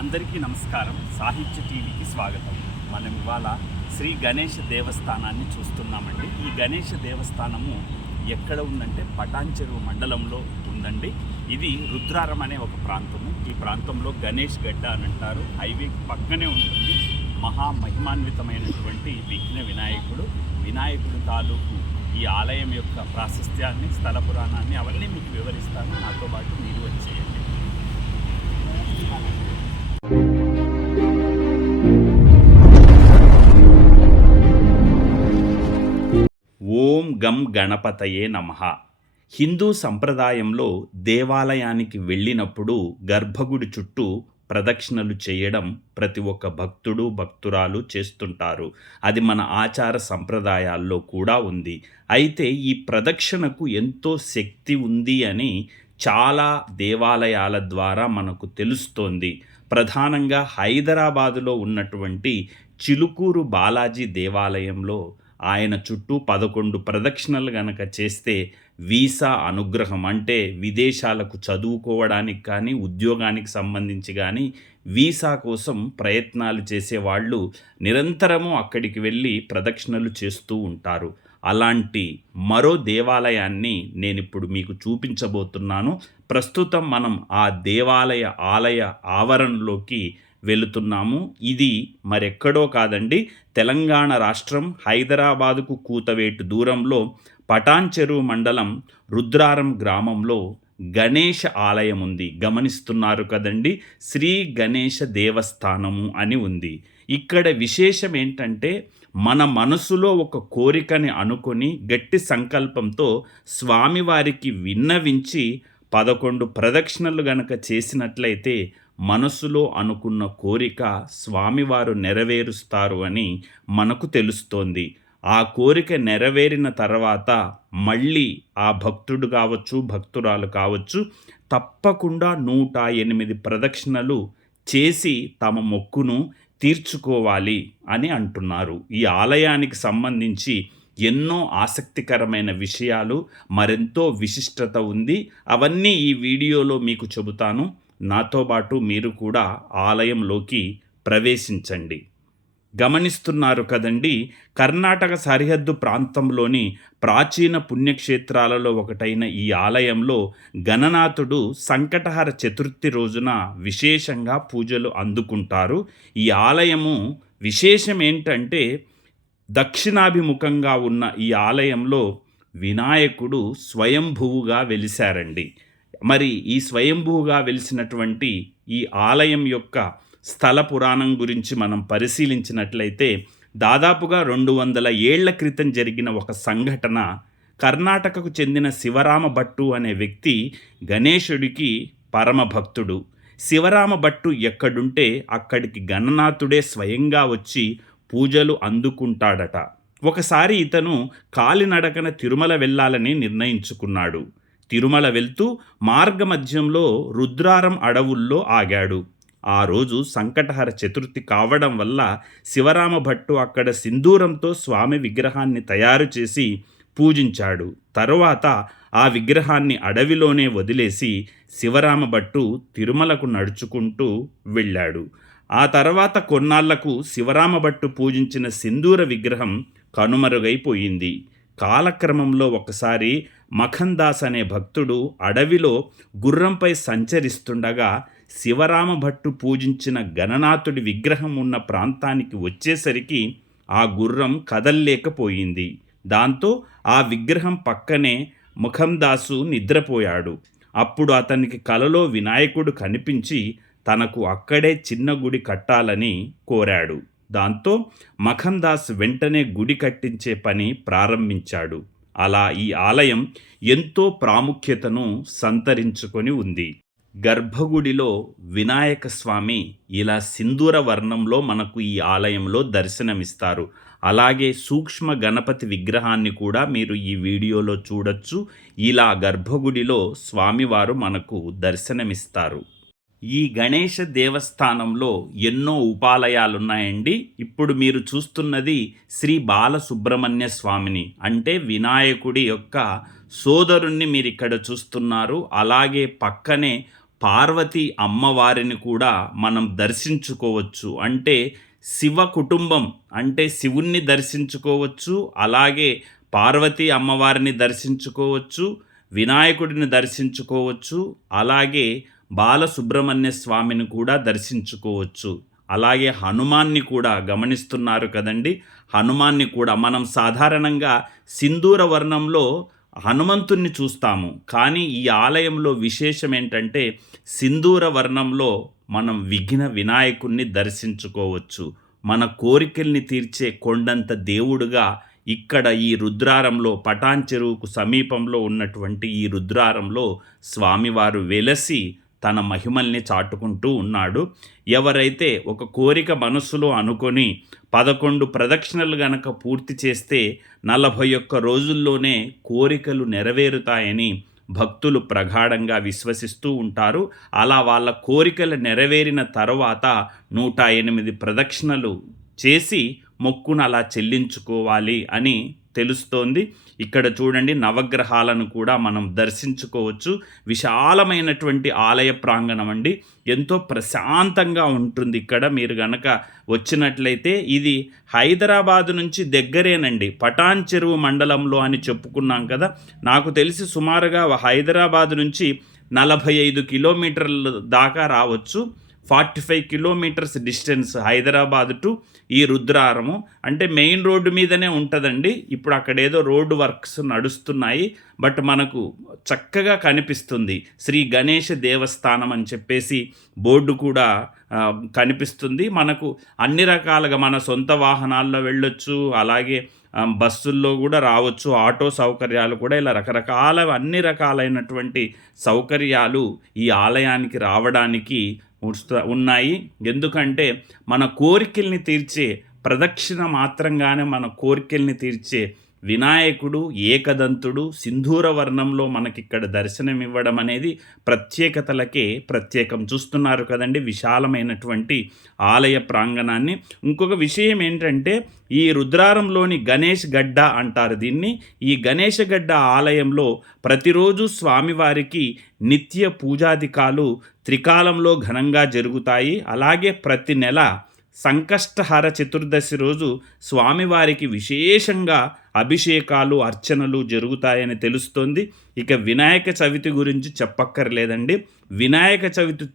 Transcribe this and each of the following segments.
అందరికీ నమస్కారం. సాహిత్య టీవీకి స్వాగతం. మనం ఇవాళ శ్రీ గణేష దేవస్థానాన్ని చూస్తున్నామండి. ఈ గణేష దేవస్థానము ఎక్కడ ఉందంటే పటాన్చెరువు మండలంలో ఉందండి. ఇది రుద్రారం అనే ఒక ప్రాంతము. ఈ ప్రాంతంలో గణేష్ గడ్డ అని అంటారు. హైవే పక్కనే ఉంటుంది. మహా మహిమాన్వితమైనటువంటి విఘ్న వినాయకుడు. వినాయకుడు తాలూకు ఈ ఆలయం యొక్క ప్రాశస్త్యాన్ని స్థల పురాణాన్ని అవన్నీ మీకు వివరిస్తాను. నాతో పాటు మీరు వచ్చేయండి. గం గణపతయే నమ. హిందూ సంప్రదాయంలో దేవాలయానికి వెళ్ళినప్పుడు గర్భగుడి చుట్టూ ప్రదక్షిణలు చేయడం ప్రతి ఒక్క భక్తుడు భక్తురాలు చేస్తుంటారు. అది మన ఆచార సంప్రదాయాల్లో కూడా ఉంది. అయితే ఈ ప్రదక్షిణకు ఎంతో శక్తి ఉంది అని చాలా దేవాలయాల ద్వారా మనకు తెలుస్తోంది. ప్రధానంగా హైదరాబాదులో ఉన్నటువంటి చిలుకూరు బాలాజీ దేవాలయంలో ఆయన చుట్టూ పదకొండు ప్రదక్షిణలు గనక చేస్తే వీసా అనుగ్రహం అంటే విదేశాలకు చదువుకోవడానికి కానీ ఉద్యోగానికి సంబంధించి కానీ వీసా కోసం ప్రయత్నాలు చేసేవాళ్ళు నిరంతరము అక్కడికి వెళ్ళి ప్రదక్షిణలు చేస్తూ ఉంటారు. అలాంటి మరో దేవాలయాన్ని నేను ఇప్పుడు మీకు చూపించబోతున్నాను. ప్రస్తుతం మనం ఆ దేవాలయ ఆలయ ఆవరణలోకి వెళుతున్నాము. ఇది మరెక్కడో కాదండి. తెలంగాణ రాష్ట్రం హైదరాబాదుకు కూతవేటు దూరంలో పటాన్చెరువు మండలం రుద్రారం గ్రామంలో గణేష ఆలయం ఉంది. గమనిస్తున్నారు కదండి. శ్రీ గణేష దేవస్థానము అని ఉంది. ఇక్కడ విశేషం ఏంటంటే మన మనసులో ఒక కోరికని అనుకొని గట్టి సంకల్పంతో స్వామివారికి విన్నవించి పదకొండు ప్రదక్షిణలు గనక చేసినట్లయితే మనసులో అనుకున్న కోరిక స్వామివారు నెరవేరుస్తారు అని మనకు తెలుస్తోంది. ఆ కోరిక నెరవేరిన తర్వాత మళ్ళీ ఆ భక్తుడు కావచ్చు భక్తురాలు కావచ్చు తప్పకుండా నూట ఎనిమిది ప్రదక్షిణలు చేసి తమ మొక్కును తీర్చుకోవాలి అని అంటున్నారు. ఈ ఆలయానికి సంబంధించి ఎన్నో ఆసక్తికరమైన విషయాలు మరెంతో విశిష్టత ఉంది. అవన్నీ ఈ వీడియోలో మీకు చెబుతాను. నాతో పాటు మీరు కూడా ఆలయంలోకి ప్రవేశించండి. గమనిస్తున్నారు కదండి కర్ణాటక సరిహద్దు ప్రాంతంలోని ప్రాచీన పుణ్యక్షేత్రాలలో ఒకటైన ఈ ఆలయంలో గణనాథుడు సంకటహర చతుర్థి రోజున విశేషంగా పూజలు అందుకుంటారు. ఈ ఆలయము విశేషం ఏంటంటే దక్షిణాభిముఖంగా ఉన్న ఈ ఆలయంలో వినాయకుడు స్వయంభువుగా వెలిశారండి. మరి ఈ స్వయంభూగా వెలిసినటువంటి ఈ ఆలయం యొక్క స్థల పురాణం గురించి మనం పరిశీలించినట్లయితే దాదాపుగా రెండు వందల ఏళ్ళ క్రితం జరిగిన ఒక సంఘటన కర్ణాటకకు చెందిన శివరామ భట్టు అనే వ్యక్తి గణేశుడికి పరమ భక్తుడు. శివరామ భట్టు ఎక్కడుంటే అక్కడికి గణనాథుడే స్వయంగా వచ్చి పూజలు అందుకుంటాడట. ఒకసారి ఇతను కాలినడకన తిరుమల వెళ్ళాలని నిర్ణయించుకున్నాడు. తిరుమల వెళ్తూ మార్గమధ్యంలో రుద్రారం అడవుల్లో ఆగాడు. ఆ రోజు సంకటహర చతుర్థి కావడం వల్ల శివరామ భట్టు అక్కడ సింధూరంతో స్వామి విగ్రహాన్ని తయారు చేసి పూజించాడు. తరువాత ఆ విగ్రహాన్ని అడవిలోనే వదిలేసి శివరామ భట్టు తిరుమలకు నడుచుకుంటూ వెళ్ళాడు. ఆ తర్వాత కొన్నాళ్ళకు శివరామ భట్టు పూజించిన సింధూర విగ్రహం కనుమరుగైపోయింది. కాలక్రమంలో ఒకసారి మఖందాస్ అనే భక్తుడు అడవిలో గుర్రంపై సంచరిస్తుండగా శివరామ భట్టు పూజించిన గణనాథుడి విగ్రహం ఉన్న ప్రాంతానికి వచ్చేసరికి ఆ గుర్రం కదల్లేకపోయింది. దాంతో ఆ విగ్రహం పక్కనే ముఖందాసు నిద్రపోయాడు. అప్పుడు అతనికి కలలో వినాయకుడు కనిపించి తనకు అక్కడే చిన్న గుడి కట్టాలని కోరాడు. దాంతో మఖందాస్ వెంటనే గుడి కట్టించే పని ప్రారంభించాడు. అలా ఈ ఆలయం ఎంతో ప్రాముఖ్యతను సంతరించుకొని ఉంది. గర్భగుడిలో వినాయక స్వామి ఇలా సింధూర వర్ణంలో మనకు ఈ ఆలయంలో దర్శనమిస్తారు. అలాగే సూక్ష్మ గణపతి విగ్రహాన్ని కూడా మీరు ఈ వీడియోలో చూడొచ్చు. ఇలా గర్భగుడిలో స్వామివారు మనకు దర్శనమిస్తారు. ఈ గణేష దేవస్థానంలో ఎన్నో ఉపాలయాలున్నాయండి. ఇప్పుడు మీరు చూస్తున్నది శ్రీ బాలసుబ్రహ్మణ్య స్వామిని అంటే వినాయకుడి యొక్క సోదరుణ్ణి మీరు ఇక్కడ చూస్తున్నారు. అలాగే పక్కనే పార్వతి అమ్మవారిని కూడా మనం దర్శించుకోవచ్చు. అంటే శివ కుటుంబం అంటే శివుణ్ణి దర్శించుకోవచ్చు. అలాగే పార్వతి అమ్మవారిని దర్శించుకోవచ్చు వినాయకుడిని దర్శించుకోవచ్చు. అలాగే బాలసుబ్రహ్మణ్య స్వామిని కూడా దర్శించుకోవచ్చు. అలాగే హనుమాన్ని కూడా గమనిస్తున్నారు కదండి. హనుమాన్ని కూడా మనం సాధారణంగా సింధూర వర్ణంలో హనుమంతుణ్ణి చూస్తాము. కానీ ఈ ఆలయంలో విశేషం ఏంటంటే సింధూర వర్ణంలో మనం విఘ్న వినాయకుణ్ణి దర్శించుకోవచ్చు. మన కోరికల్ని తీర్చే కొండంత దేవుడుగా ఇక్కడ ఈ రుద్రారంలో పటాన్ చెరువుకు సమీపంలో ఉన్నటువంటి ఈ రుద్రారంలో స్వామివారు వెలసి తన మహిమల్ని చాటుకుంటూ ఉన్నాడు. ఎవరైతే ఒక కోరిక మనస్సులో అనుకొని పదకొండు ప్రదక్షిణలు గనక పూర్తి చేస్తే నలభై ఒక్క రోజుల్లోనే కోరికలు నెరవేరుతాయని భక్తులు ప్రగాఢంగా విశ్వసిస్తూ ఉంటారు. అలా వాళ్ళ కోరికలు నెరవేరిన తర్వాత నూట ఎనిమిది ప్రదక్షిణలు చేసి మొక్కును అలా చెల్లించుకోవాలి అని తెలుస్తోంది. ఇక్కడ చూడండి నవగ్రహాలను కూడా మనం దర్శించుకోవచ్చు. విశాలమైనటువంటి ఆలయ ప్రాంగణం అండి. ఎంతో ప్రశాంతంగా ఉంటుంది ఇక్కడ. మీరు గనక వచ్చినట్లయితే ఇది హైదరాబాద్ నుంచి దగ్గరేనండి. పటాన్ చెరువు మండలంలో అని చెప్పుకున్నాం కదా. నాకు తెలిసి సుమారుగా హైదరాబాద్ నుంచి నలభై ఐదు కిలోమీటర్ల దాకా రావచ్చు. Forty five kilometres distance Hyderabad to ఈ రుద్రారము. అంటే మెయిన్ రోడ్డు మీదనే ఉంటుందండి. ఇప్పుడు అక్కడ ఏదో రోడ్డు వర్క్స్ నడుస్తున్నాయి. బట్ మనకు చక్కగా కనిపిస్తుంది శ్రీ గణేష దేవస్థానం అని చెప్పేసి బోర్డు కూడా కనిపిస్తుంది. మనకు అన్ని రకాలుగా మన సొంత వాహనాల్లో వెళ్ళొచ్చు అలాగే బస్సుల్లో కూడా రావచ్చు. ఆటో సౌకర్యాలు కూడా ఇలా రకరకాల అన్ని రకాలైనటువంటి సౌకర్యాలు ఈ ఆలయానికి రావడానికి ఉన్నాయి. ఎందుకంటే మన కోరికల్ని తీర్చే ప్రదక్షిణ మాత్రంగానే మన కోరికల్ని తీర్చే వినాయకుడు ఏకదంతుడు సింధూర వర్ణంలో మనకిక్కడ దర్శనం ఇవ్వడం అనేది ప్రత్యేకతలకే ప్రత్యేకం చూస్తున్నారు కదండి. విశాలమైనటువంటి ఆలయ ప్రాంగణాన్ని. ఇంకొక విషయం ఏంటంటే ఈ రుద్రారంలోని గణేష్ గడ్డ అంటారు దీన్ని. ఈ గణేష గడ్డ ఆలయంలో ప్రతిరోజు స్వామివారికి నిత్య పూజాధికాలు త్రికాలంలో ఘనంగా జరుగుతాయి. అలాగే ప్రతి నెల సంకష్టహర చతుర్దశి రోజు స్వామివారికి విశేషంగా అభిషేకాలు అర్చనలు జరుగుతాయని తెలుస్తోంది. ఇక వినాయక చవితి గురించి చెప్పక్కర్లేదండి. వినాయక చవితి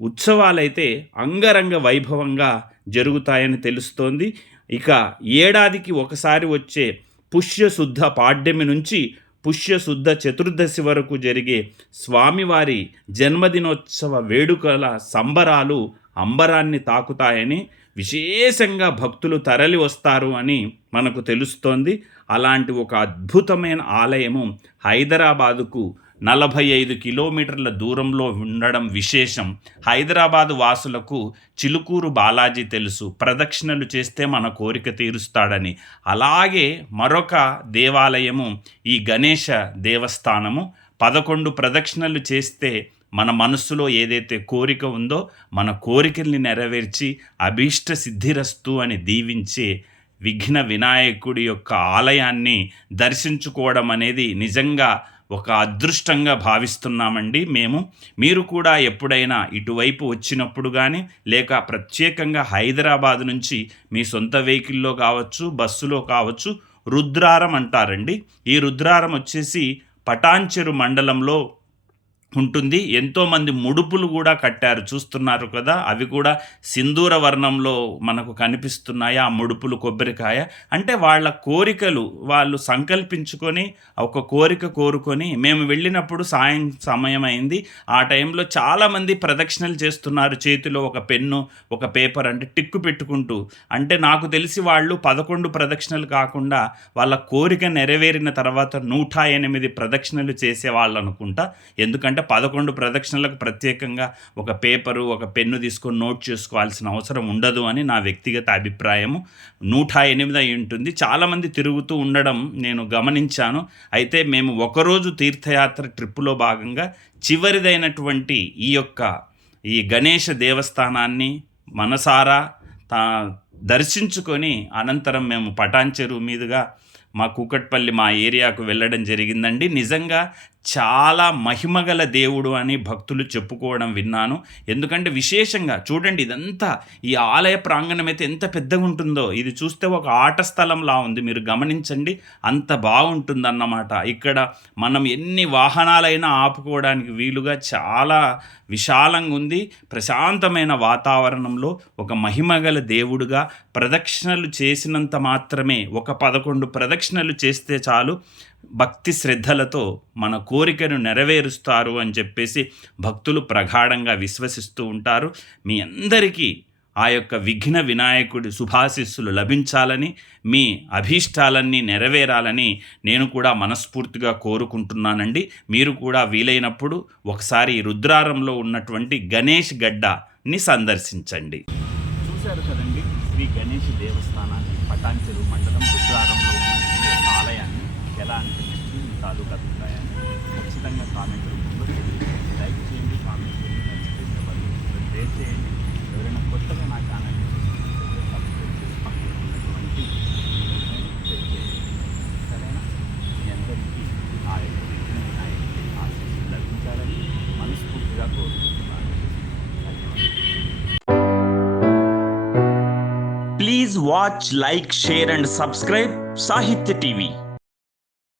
ఉత్సవాలైతే అంగరంగ వైభవంగా జరుగుతాయని తెలుస్తోంది. ఇక ఏడాదికి ఒకసారి వచ్చే పుష్యశుద్ధ పాడ్యమి నుంచి పుష్యశుద్ధ చతుర్దశి వరకు జరిగే స్వామివారి జన్మదినోత్సవ వేడుకల సంబరాలు అంబరాన్ని తాకుతాయని విశేషంగా భక్తులు తరలి వస్తారు అని మనకు తెలుస్తోంది. అలాంటి ఒక అద్భుతమైన ఆలయము హైదరాబాదుకు నలభై ఐదు కిలోమీటర్ల దూరంలో ఉండడం విశేషం. హైదరాబాదు వాసులకు చిలుకూరు బాలాజీ తెలుసు. ప్రదక్షిణలు చేస్తే మన కోరిక తీరుస్తాడని. అలాగే మరొక దేవాలయము ఈ గణేష దేవస్థానము. పదకొండు ప్రదక్షిణలు చేస్తే మన మనస్సులో ఏదైతే కోరిక ఉందో మన కోరికల్ని నెరవేర్చి అభీష్ట సిద్ధిరస్తు అని దీవించే విఘ్న వినాయకుడి యొక్క ఆలయాన్ని దర్శించుకోవడం అనేది నిజంగా ఒక అదృష్టంగా భావిస్తున్నామండి మేము. మీరు కూడా ఎప్పుడైనా ఇటువైపు వచ్చినప్పుడు కానీ లేక ప్రత్యేకంగా హైదరాబాద్ నుంచి మీ సొంత వెహికల్లో కావచ్చు బస్సులో కావచ్చు రుద్రారం అంటారండి. ఈ రుద్రారం వచ్చేసి పటాన్చెరు మండలంలో ఉంటుంది. ఎంతోమంది ముడుపులు కూడా కట్టారు. చూస్తున్నారు కదా అవి కూడా సింధూర వర్ణంలో మనకు కనిపిస్తున్నాయి? ఆ ముడుపులు కొబ్బరికాయ. అంటే వాళ్ళ కోరికలు వాళ్ళు సంకల్పించుకొని ఒక కోరిక కోరుకొని మేము వెళ్ళినప్పుడు సాయం సమయం అయింది ఆ టైంలో చాలామంది ప్రదక్షిణలు చేస్తున్నారు. చేతిలో ఒక పెన్ను ఒక పేపర్ అంటే టిక్కు పెట్టుకుంటూ. అంటే నాకు తెలిసి వాళ్ళు పదకొండు ప్రదక్షిణలు కాకుండా వాళ్ళ కోరిక నెరవేరిన తర్వాత నూట ఎనిమిది ప్రదక్షిణలు చేసేవాళ్ళు అనుకుంటా ఎందుకంటే పదకొండు ప్రదక్షిణలకు ప్రత్యేకంగా ఒక పేపరు ఒక పెన్ను తీసుకొని నోట్ చేసుకోవాల్సిన అవసరం ఉండదు అని నా వ్యక్తిగత అభిప్రాయము. నూట ఎనిమిది అయి ఉంటుంది. చాలామంది తిరుగుతూ ఉండడం నేను గమనించాను. అయితే మేము ఒకరోజు తీర్థయాత్ర ట్రిప్పులో భాగంగా చివరిదైనటువంటి ఈ యొక్క ఈ గణేష దేవస్థానాన్ని మనసారా తా దర్శించుకొని అనంతరం మేము పటాన్ చెరువు మీదుగా మా కూకట్పల్లి మా ఏరియాకు వెళ్ళడం జరిగిందండి. నిజంగా చాలా మహిమగల దేవుడు అని భక్తులు చెప్పుకోవడం విన్నాను. ఎందుకంటే విశేషంగా చూడండి ఇదంతా ఈ ఆలయ ప్రాంగణం అయితే ఎంత పెద్దగా ఉంటుందో. ఇది చూస్తే ఒక ఆట స్థలంలా ఉంది. మీరు గమనించండి అంత బాగుంటుందన్నమాట. ఇక్కడ మనం ఎన్ని వాహనాలైనా ఆపుకోవడానికి వీలుగా చాలా విశాలంగా ఉంది. ప్రశాంతమైన వాతావరణంలో ఒక మహిమగల దేవుడుగా ప్రదక్షిణలు చేసినంత మాత్రమే ఒక పదకొండు ప్రదక్షిణలు చేస్తే చాలు. భక్తి శ్రద్ధలతో మన కోరికను నెరవేరుస్తారు అని చెప్పేసి భక్తులు ప్రగాఢంగా విశ్వసిస్తూ ఉంటారు. మీ అందరికీ ఆ యొక్క విఘ్న వినాయకుడి శుభాశిస్సులు లభించాలని మీ అభీష్టాలన్నీ నెరవేరాలని నేను కూడా మనస్ఫూర్తిగా కోరుకుంటున్నానండి. మీరు కూడా వీలైనప్పుడు ఒకసారి రుద్రారంలో ఉన్నటువంటి గణేష్ గడ్డని సందర్శించండి. చూశారు కదండి శ్రీ గణేష్ దేవస్థానాన్ని పటాన్చెరు మండలం రుద్రారంలో ఆలయాన్ని. ఎలా అనిపించింది మీ తాలూకా అభిప్రాయాన్ని ఖచ్చితంగా కామెంట్ రూపంలో తెలియజేయండి లైక్ చేయండి కామెంట్ చేయండి నచ్చితే ఇంకా మరి షేర్ చేయండి ఎవరైనా కొత్తగా నా ఛానల్ని చూస్తున్నట్లయితే సబ్స్క్రైబ్ చేసి పక్కన ఉన్నటువంటి షేర్ చేయండి సరేనా మీ అందరికీ ఆ యొక్క విఘ్న వినాయకుడి ఆశీస్సులు లభించాలని మనస్ఫూర్తిగా కోరుకుంటున్నాను ధన్యవాదాలు Please watch, like, share, and subscribe. Sahitya TV.